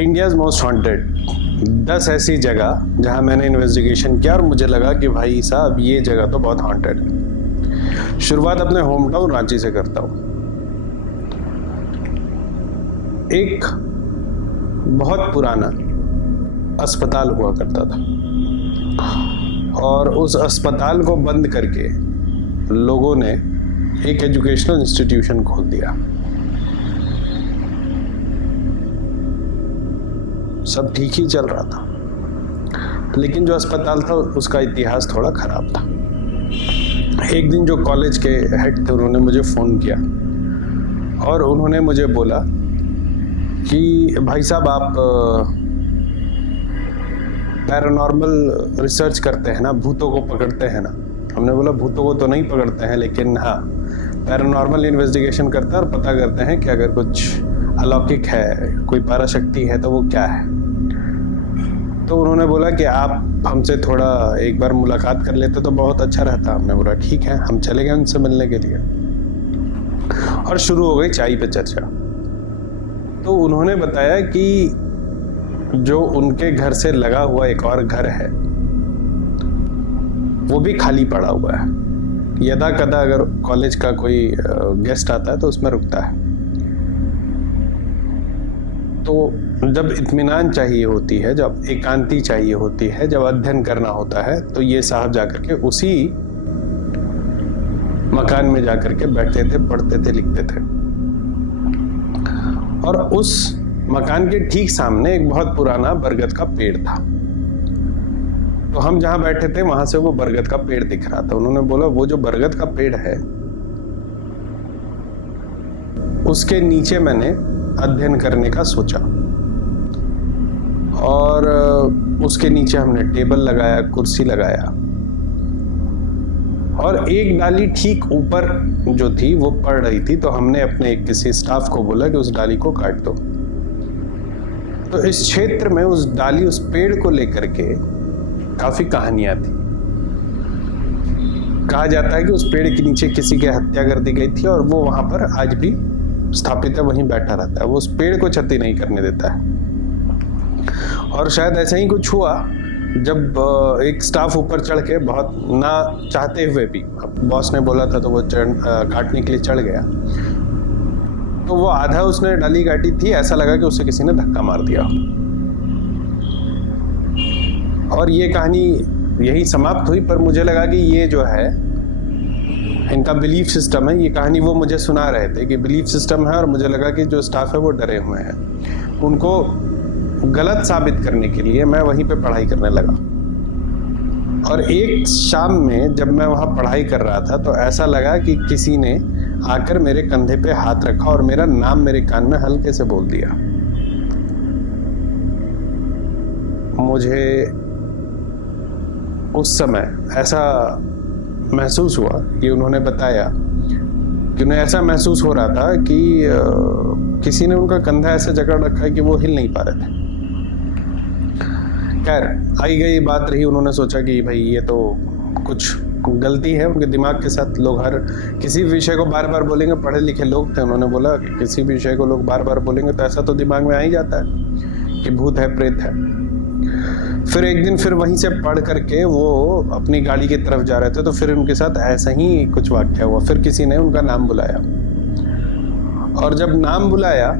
India's most haunted 10 ऐसी जगह जहां मैंने इन्वेस्टिगेशन किया और मुझे लगा कि भाई साहब ये जगह तो बहुत हॉन्टेड है। शुरुआत अपने होम टाउन रांची से करता हूं। एक बहुत पुराना अस्पताल हुआ करता था और उस अस्पताल को बंद करके लोगों ने एक एजुकेशनल इंस्टीट्यूशन खोल दिया। सब ठीक ही चल रहा था, लेकिन जो अस्पताल था उसका इतिहास थोड़ा खराब था। एक दिन जो कॉलेज के हेड थे उन्होंने मुझे फ़ोन किया और उन्होंने मुझे बोला कि भाई साहब आप पैरानॉर्मल रिसर्च करते हैं ना, भूतों को पकड़ते हैं ना। हमने बोला भूतों को तो नहीं पकड़ते हैं, लेकिन हाँ पैरानॉर्मल इन्वेस्टिगेशन करते हैं और पता करते हैं कि अगर कुछ अलौकिक है, कोई पराशक्ति है तो वो क्या है। तो उन्होंने बोला कि आप हमसे थोड़ा एक बार मुलाकात कर लेते तो बहुत अच्छा रहता। हमने बोला ठीक है, हम चले गए उनसे मिलने के लिए और शुरू हो गई चाय पे चर्चा। तो उन्होंने बताया कि जो उनके घर से लगा हुआ एक और घर है वो भी खाली पड़ा हुआ है। यदा कदा अगर कॉलेज का कोई गेस्ट आता है तो उसमें रुकता है। तो जब इत्मीनान चाहिए होती है, जब एकांती चाहिए होती है, जब अध्ययन करना होता है, तो ये साहब जाकर के उसी मकान में जाकर के बैठते थे, पढ़ते थे, लिखते थे। और उस मकान के ठीक सामने एक बहुत पुराना बरगद का पेड़ था। तो हम जहां बैठे थे वहां से वो बरगद का पेड़ दिख रहा था। उन्होंने बोला वो जो बरगद का पेड़ है उसके नीचे मैंने अध्ययन करने का सोचा और उसके नीचे हमने टेबल लगाया, कुर्सी लगाया और एक डाली ठीक ऊपर जो थी वो पड़ रही थी। तो हमने अपने किसी स्टाफ को बोला कि उस डाली को काट दो। तो इस क्षेत्र में उस डाली, उस पेड़ को लेकर के काफी कहानियां थी। कहा जाता है कि उस पेड़ के नीचे किसी की हत्या कर दी गई थी और वो वहां पर आज भी स्थापित है, वहीं बैठा रहता है। वो उस पेड़ को क्षति नहीं करने देता है। और शायद ऐसा ही कुछ हुआ जब एक स्टाफ ऊपर चढ़ के, बहुत ना चाहते हुए भी, बॉस ने बोला था तो वो काटने के लिए चढ़ गया। तो वो आधा उसने डाली काटी थी, ऐसा लगा कि उसे किसी ने धक्का मार दिया। और ये कहानी यही समाप्त हुई। पर मुझे लगा कि ये जो है इनका बिलीफ सिस्टम है। ये कहानी वो मुझे सुना रहे थे कि बिलीफ सिस्टम है और मुझे लगा कि जो स्टाफ है वो डरे हुए हैं। उनको गलत साबित करने के लिए मैं वहीं पे पढ़ाई करने लगा। और एक शाम में जब मैं वहाँ पढ़ाई कर रहा था तो ऐसा लगा कि किसी ने आकर मेरे कंधे पे हाथ रखा और मेरा नाम मेरे कान में हल्के से बोल दिया। मुझे उस समय ऐसा महसूस हुआ कि उन्होंने बताया कि उन्हें ऐसा महसूस हो रहा था कि किसी ने उनका कंधा ऐसे जकड़ रखा है कि वो हिल नहीं पा रहे थे। खैर आई गई बात रही। उन्होंने सोचा कि भाई ये तो कुछ गलती है उनके दिमाग के साथ। लोग हर किसी भी विषय को बार बार बोलेंगे, पढ़े लिखे लोग थे। उन्होंने बोला कि किसी भी विषय को लोग बार बार बोलेंगे तो ऐसा तो दिमाग में आ ही जाता है कि भूत है, प्रेत है। फिर एक दिन फिर वहीं से पढ़ करके वो अपनी गाड़ी की तरफ जा रहे थे तो फिर उनके साथ ऐसा ही कुछ वाक्य हुआ। फिर किसी ने उनका नाम बुलाया और जब नाम बुलाया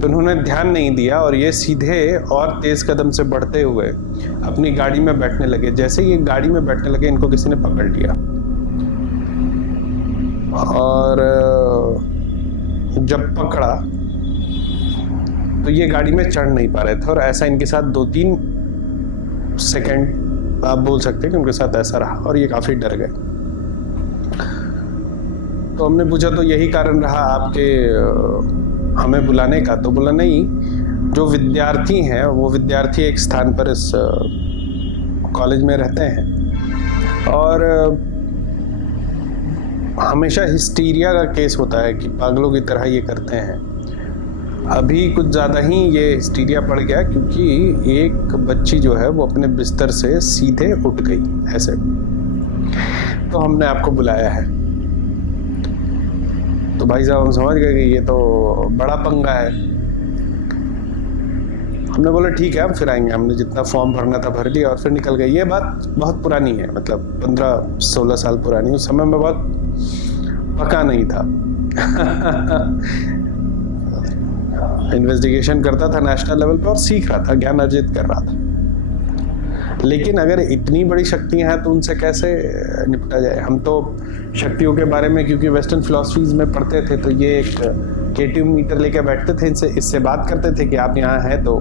तो उन्होंने ध्यान नहीं दिया और ये सीधे और तेज कदम से बढ़ते हुए अपनी गाड़ी में बैठने लगे। जैसे ये गाड़ी में बैठने लगे इनको किसी ने पकड़ लिया और जब पकड़ा तो ये गाड़ी में चढ़ नहीं पा रहे थे। और ऐसा इनके साथ 2-3 सेकंड आप बोल सकते हैं कि उनके साथ ऐसा रहा और ये काफी डर गए। तो हमने पूछा तो यही कारण रहा आपके हमें बुलाने का? तो बोला नहीं, जो विद्यार्थी हैं वो विद्यार्थी एक स्थान पर इस कॉलेज में रहते हैं और हमेशा हिस्टीरिया का केस होता है कि पागलों की तरह ये करते हैं। अभी कुछ ज़्यादा ही ये हिस्टीरिया पड़ गया क्योंकि एक बच्ची जो है वो अपने बिस्तर से सीधे उठ गई ऐसे। तो हमने आपको बुलाया है। तो भाई साहब हम समझ गए कि ये तो बड़ा पंगा है। हमने बोला ठीक है हम फिर आएंगे। हमने जितना फॉर्म भरना था भर लिया और फिर निकल गए। ये बात बहुत पुरानी है, मतलब 15-16 साल पुरानी। उस समय में बहुत पका नहीं था। इन्वेस्टिगेशन करता था नेशनल लेवल पे और सीख रहा था, ज्ञान अर्जित कर रहा था। लेकिन अगर इतनी बड़ी शक्तियां हैं तो उनसे कैसे निपटा जाए। हम तो शक्तियों के बारे में क्योंकि वेस्टर्न फिलॉसफीज में पढ़ते थे, तो ये एक केटीव मीटर लेके बैठते थे, इससे बात करते थे कि आप यहाँ हैं तो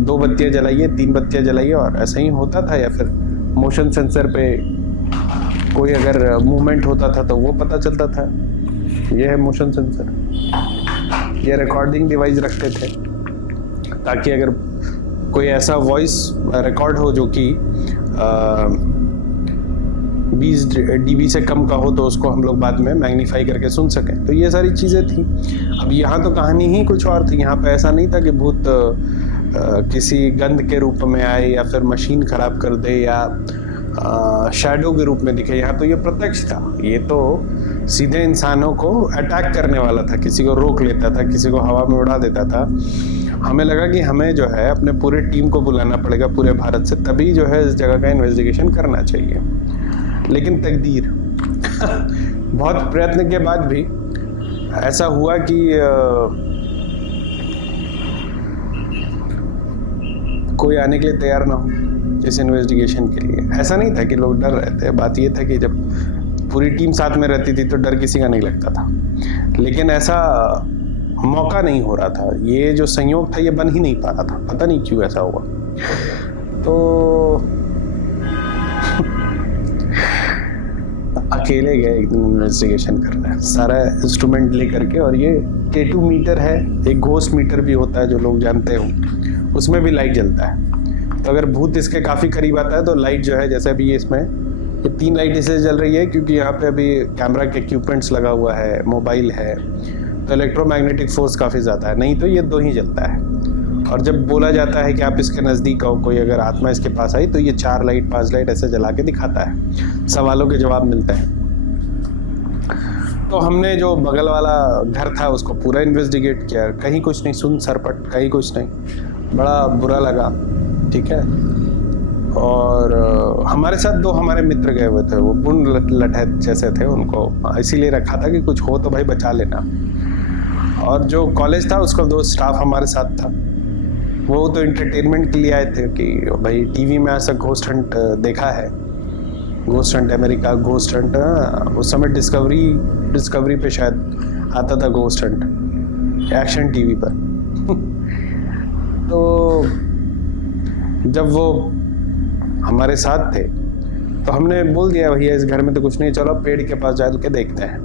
2 बत्तियां जलाइए, 3 बत्तियां जलाइए, और ऐसा ही होता था। या फिर मोशन सेंसर पे कोई अगर मूवमेंट होता था तो वो पता चलता था। ये है मोशन सेंसर। ये रिकॉर्डिंग डिवाइस रखते थे ताकि अगर कोई ऐसा वॉइस रिकॉर्ड हो जो कि 20 dB से कम का हो तो उसको हम लोग बाद में मैग्नीफाई करके सुन सकें। तो ये सारी चीज़ें थी। अब यहाँ तो कहानी ही कुछ और थी। यहाँ पे ऐसा नहीं था कि भूत किसी गंध के रूप में आए या फिर मशीन खराब कर दे या शैडो के रूप में दिखे। यहाँ तो ये प्रत्यक्ष था। ये तो सीधे इंसानों को अटैक करने वाला था, किसी को रोक लेता था, किसी को हवा में उड़ा देता था। हमें लगा कि हमें जो है अपने पूरे टीम को बुलाना पड़ेगा पूरे भारत से, तभी जो है इस जगह का इन्वेस्टिगेशन करना चाहिए। लेकिन तकदीर बहुत प्रयत्न के बाद भी ऐसा हुआ कि कोई आने के लिए तैयार ना हो इस इन्वेस्टिगेशन के लिए। ऐसा नहीं था कि लोग डर रहे थे, बात ये था कि जब पूरी टीम साथ में रहती थी तो डर किसी का नहीं लगता था। लेकिन ऐसा मौका नहीं हो रहा था। ये जो संयोग था ये बन ही नहीं पा रहा था, पता नहीं क्यों ऐसा हुआ। तो अकेले गए एक दिन इन्वेस्टिगेशन करने, सारा इंस्ट्रूमेंट लेकर के। और ये K2 मीटर है, एक घोस्ट मीटर भी होता है जो लोग जानते हो, उसमें भी लाइट जलता है। तो अगर भूत इसके काफ़ी करीब आता है तो लाइट जो है, जैसे अभी इसमें ये 3 लाइट इससे जल रही है क्योंकि यहाँ पे अभी कैमरा के इक्विपमेंट्स लगा हुआ है, मोबाइल है, तो इलेक्ट्रोमैग्नेटिक फोर्स काफ़ी ज़्यादा है। नहीं तो ये 2 ही जलता है। और जब बोला जाता है कि आप इसके नज़दीक आओ, कोई अगर आत्मा इसके पास आई, तो ये 4 लाइट 5 लाइट ऐसे जला के दिखाता है, सवालों के जवाब मिलते हैं। तो हमने जो बगल वाला घर था उसको पूरा इन्वेस्टिगेट किया, कहीं कुछ नहीं, सुन सरपट, कहीं कुछ नहीं। बड़ा बुरा लगा, ठीक है। और हमारे साथ 2 हमारे मित्र गए हुए थे, वो पूर्ण लठैत जैसे थे, उनको इसीलिए रखा था कि कुछ हो तो भाई बचा लेना। और जो कॉलेज था उसका 2 स्टाफ हमारे साथ था, वो तो एंटरटेनमेंट के लिए आए थे कि भाई टीवी में ऐसा घोस्ट हंट देखा है, ghost Hunt America, ghost Hunt उस समय डिस्कवरी पे शायद आता था घोस्ट हंट, एक्शन टीवी पर। तो जब वो हमारे साथ थे तो हमने बोल दिया भैया इस घर में तो कुछ नहीं, चलो पेड़ के पास जा के देखते हैं।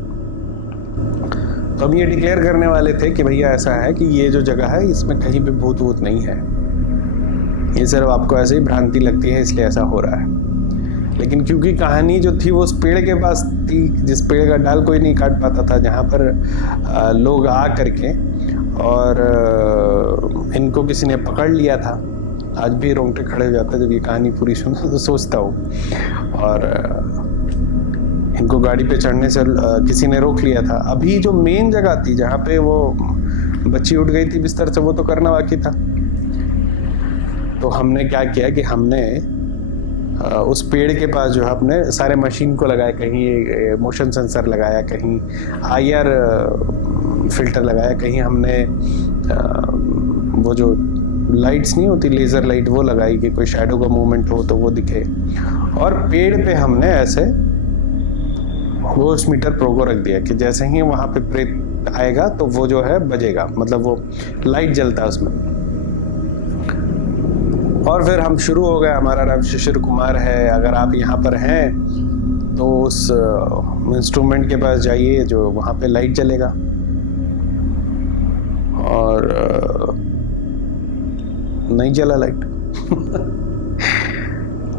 तो हम ये डिक्लेयर करने वाले थे कि भैया ऐसा है कि ये जो जगह है इसमें कहीं भी भूत वूत नहीं है, ये सिर्फ आपको ऐसे ही भ्रांति लगती है इसलिए ऐसा हो रहा है। लेकिन क्योंकि कहानी जो थी वो उस पेड़ के पास थी जिस पेड़ का डाल कोई नहीं काट पाता था, जहाँ पर लोग आ करके और इनको किसी ने पकड़ लिया था। आज भी रोंगटे खड़े हो जाते हैं जब ये कहानी पूरी सुनता तो सोचता हूँ। और इनको गाड़ी पे चढ़ने से किसी ने रोक लिया था। अभी जो मेन जगह थी जहाँ पे वो बच्ची उठ गई थी बिस्तर से, वो तो करना बाकी था। तो हमने क्या किया कि हमने उस पेड़ के पास जो है अपने सारे मशीन को लगाया, कहीं मोशन सेंसर लगाया, कहीं IR फिल्टर लगाया, कहीं हमने वो जो लाइट्स नहीं होती लेज़र लाइट वो लगाई कि कोई शैडो का मूवमेंट हो तो वो दिखे। और पेड़ पे हमने ऐसे घोस्ट मीटर प्रो को रख दिया कि जैसे ही वहाँ पे प्रेत आएगा तो वो जो है बजेगा, मतलब वो लाइट जलता है उसमें। और फिर हम शुरू हो गए। हमारा नाम शिशिर कुमार है। अगर आप यहाँ पर हैं तो उस इंस्ट्रूमेंट के पास जाइए जो वहाँ पे लाइट जलेगा। और नहीं जला लाइट।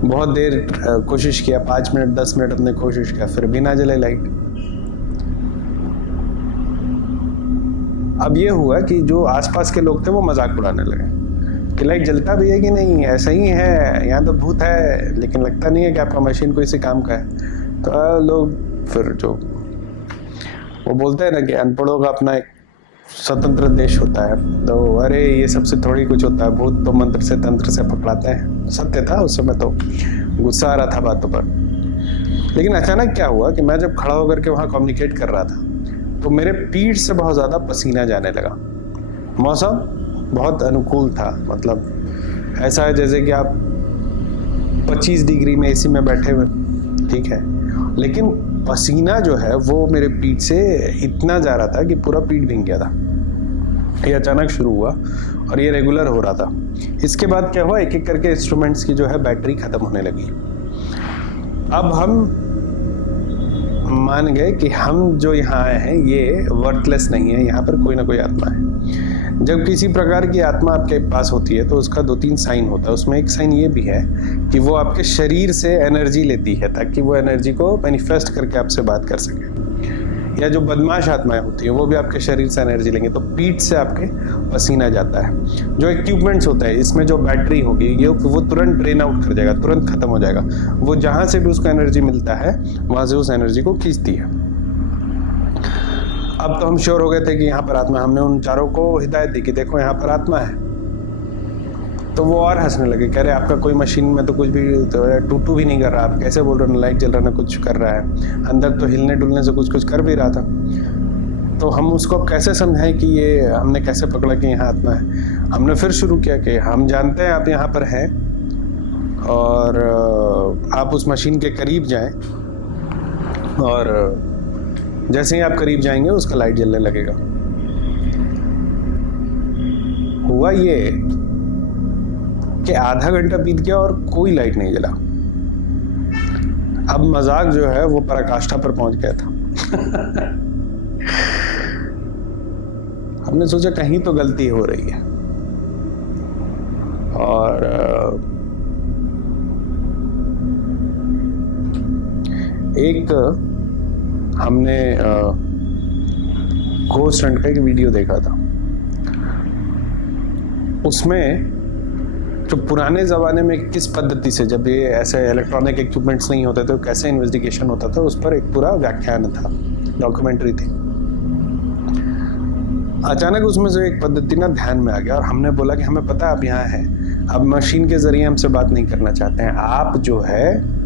बहुत देर कोशिश किया, 5 मिनट 10 मिनट हमने कोशिश किया, फिर भी ना जले लाइट। अब ये हुआ कि जो आसपास के लोग थे वो मजाक उड़ाने लगे कि लाइट जलता भी है कि नहीं, ऐसा ही है, यहाँ तो भूत है, लेकिन लगता नहीं है कि आपका मशीन कोई इसी काम का है। तो लोग फिर जो वो बोलते हैं ना कि अनपढ़ों का अपना एक स्वतंत्र देश होता है, तो अरे ये सबसे थोड़ी कुछ होता है, भूत तो मंत्र से तंत्र से पकड़ाते हैं। सत्य था उस समय, तो गुस्सा आ रहा था बातों पर। लेकिन अचानक क्या हुआ कि मैं जब खड़ा होकर के वहाँ कम्युनिकेट कर रहा था तो मेरे पीठ से बहुत ज़्यादा पसीना जाने लगा। मौसम बहुत अनुकूल था, मतलब ऐसा है जैसे कि आप 25 डिग्री में एसी में बैठे हुए, ठीक है, लेकिन पसीना जो है वो मेरे पीठ से इतना जा रहा था कि पूरा पीठ भीग गया था। ये अचानक शुरू हुआ और ये रेगुलर हो रहा था। इसके बाद क्या हुआ, एक एक करके इंस्ट्रूमेंट्स की जो है बैटरी खत्म होने लगी। अब हम मान गए कि हम जो यहाँ आए हैं ये वर्थलेस नहीं है, यहाँ पर कोई ना कोई आत्मा है। जब किसी प्रकार की आत्मा आपके पास होती है तो उसका 2-3 साइन होता है। उसमें एक साइन ये भी है कि वो आपके शरीर से एनर्जी लेती है ताकि वो एनर्जी को मैनिफेस्ट करके आपसे बात कर सके। या जो बदमाश आत्माएं होती हैं वो भी आपके शरीर से एनर्जी लेंगे, तो पीठ से आपके पसीना जाता है। जो इक्विपमेंट्स होता है इसमें जो बैटरी होगी ये वो तुरंत ड्रेन आउट कर जाएगा, तुरंत खत्म हो जाएगा। वो जहाँ से भी उसको एनर्जी मिलता है वहाँ से उस एनर्जी को खींचती है। अब तो हम श्योर हो गए थे कि यहाँ पर आत्मा। हमने उन चारों को हिदायत दी कि देखो यहाँ पर आत्मा है, तो वो और हंसने लगे, कह रहे आपका कोई मशीन में तो कुछ भी टूटू भी नहीं कर रहा, आप कैसे बोल रहे हो, लाइट जल रहा ना कुछ कर रहा है, अंदर तो हिलने डुलने से कुछ कुछ कर भी रहा था। तो हम उसको अब कैसे समझाएं कि ये हमने कैसे पकड़ा कि यहाँ आत्मा है। हमने फिर शुरू किया कि हम जानते हैं आप यहाँ पर हैं और आप उस मशीन के करीब जाएं और जैसे ही आप करीब जाएंगे उसका लाइट जलने लगेगा। हुआ ये कि आधा घंटा बीत गया और कोई लाइट नहीं जला। अब मजाक जो है वो पराकाष्ठा पर पहुंच गया था। हमने सोचा कहीं तो गलती हो रही है और एक हमने घोस्ट हंट का एक वीडियो देखा था। उसमें जो पुराने ज़माने में किस पद्धति से, जब ये ऐसे इलेक्ट्रॉनिक इक्विपमेंट्स नहीं होते तो कैसे इन्वेस्टिगेशन होता था, उस पर एक पूरा व्याख्यान था, डॉक्यूमेंट्री थी। अचानक उसमें से एक पद्धति ना ध्यान में आ गया और हमने बोला कि हमें पता है आप यहाँ हैं, अब मशीन के जरिए हमसे बात नहीं करना चाहते हैं, आप जो है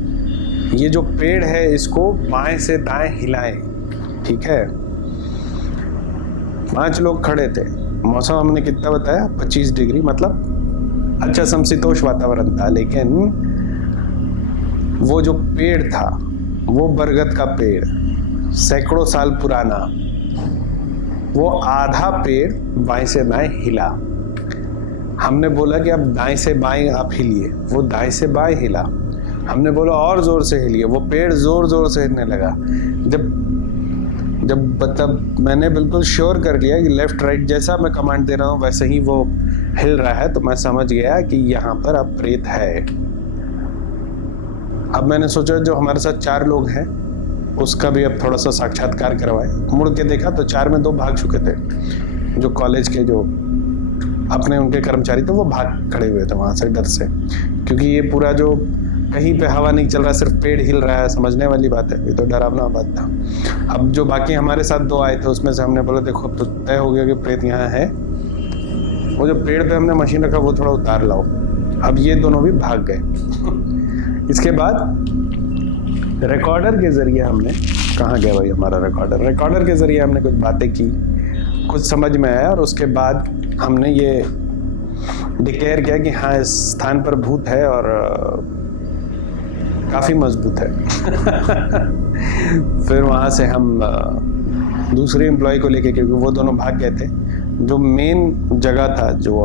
ये जो पेड़ है इसको बाएं से दाएं हिलाएं, ठीक है। 5 लोग खड़े थे। मौसम हमने कितना बताया, 25 डिग्री, मतलब अच्छा समशीतोष वातावरण था। लेकिन वो जो पेड़ था वो बरगद का पेड़, सैकड़ों साल पुराना, वो आधा पेड़ बाएं से दाएं हिला। हमने बोला कि अब दाएं से बाएं आप हिलिए, वो दाएं से बाएं हिला। हमने बोला और जोर से हिलिए, वो पेड़ जोर जोर से हिलने लगा। जब मतलब मैंने बिल्कुल श्योर कर लिया कि लेफ्ट राइट जैसा मैं कमांड दे रहा हूँ वैसे ही वो हिल रहा है, तो मैं समझ गया कि यहाँ पर अब प्रेत है। अब मैंने सोचा जो हमारे साथ 4 लोग हैं उसका भी अब थोड़ा सा साक्षात्कार करवाए। मुड़ के देखा तो 4 में 2 भाग चुके थे। जो कॉलेज के जो अपने उनके कर्मचारी थे वो भाग खड़े हुए थे वहाँ से डर से, क्योंकि ये पूरा जो कहीं पे हवा नहीं चल रहा, सिर्फ पेड़ हिल रहा है, समझने वाली बात है, ये तो डरावना बात था। अब जो बाकी हमारे साथ 2 आए थे उसमें से हमने बोला देखो अब तो तय हो गया कि प्रेत यहाँ है, वो जो पेड़ पे हमने मशीन रखा वो थोड़ा उतार लाओ। अब ये दोनों भी भाग गए। इसके बाद रिकॉर्डर के जरिए हमने, कहाँ गया भाई हमारा रिकॉर्डर के जरिए हमने कुछ बातें की, कुछ समझ में आया और उसके बाद हमने ये डिक्लेयर किया कि हाँ इस स्थान पर भूत है और काफ़ी मजबूत है। फिर वहाँ से हम दूसरे एम्प्लॉय को लेके, क्योंकि वो दोनों भाग गए थे, जो मेन जगह था, जो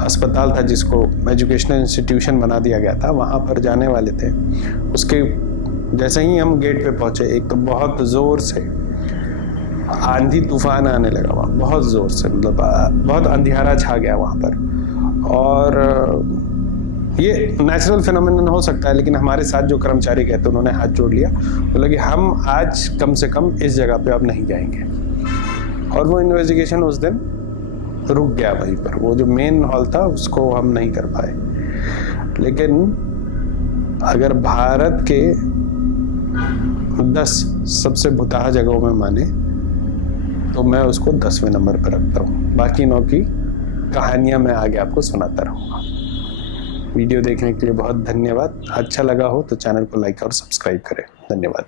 अस्पताल था जिसको एजुकेशनल इंस्टीट्यूशन बना दिया गया था, वहाँ पर जाने वाले थे। उसके जैसे ही हम गेट पे पहुँचे, एक तो बहुत ज़ोर से आंधी तूफान आने लगा वहाँ, बहुत ज़ोर से, मतलब बहुत अंधियारा छा गया वहाँ पर। और ये नेचुरल फिनोमेनन हो सकता है, लेकिन हमारे साथ जो कर्मचारी गए थे उन्होंने हाथ जोड़ लिया, बोला कि हम आज कम से कम इस जगह पे अब नहीं जाएंगे। और वो इन्वेस्टिगेशन उस दिन रुक गया वहीं पर। वो जो मेन हॉल था उसको हम नहीं कर पाए। लेकिन अगर भारत के 10 सबसे भुताहा जगहों में माने तो मैं उसको 10वें नंबर पर रखता हूँ। बाकी 9 की कहानियाँ मैं आगे आपको सुनाता रहूँगा। वीडियो देखने के लिए बहुत धन्यवाद। अच्छा लगा हो तो चैनल को लाइक और सब्सक्राइब करें। धन्यवाद।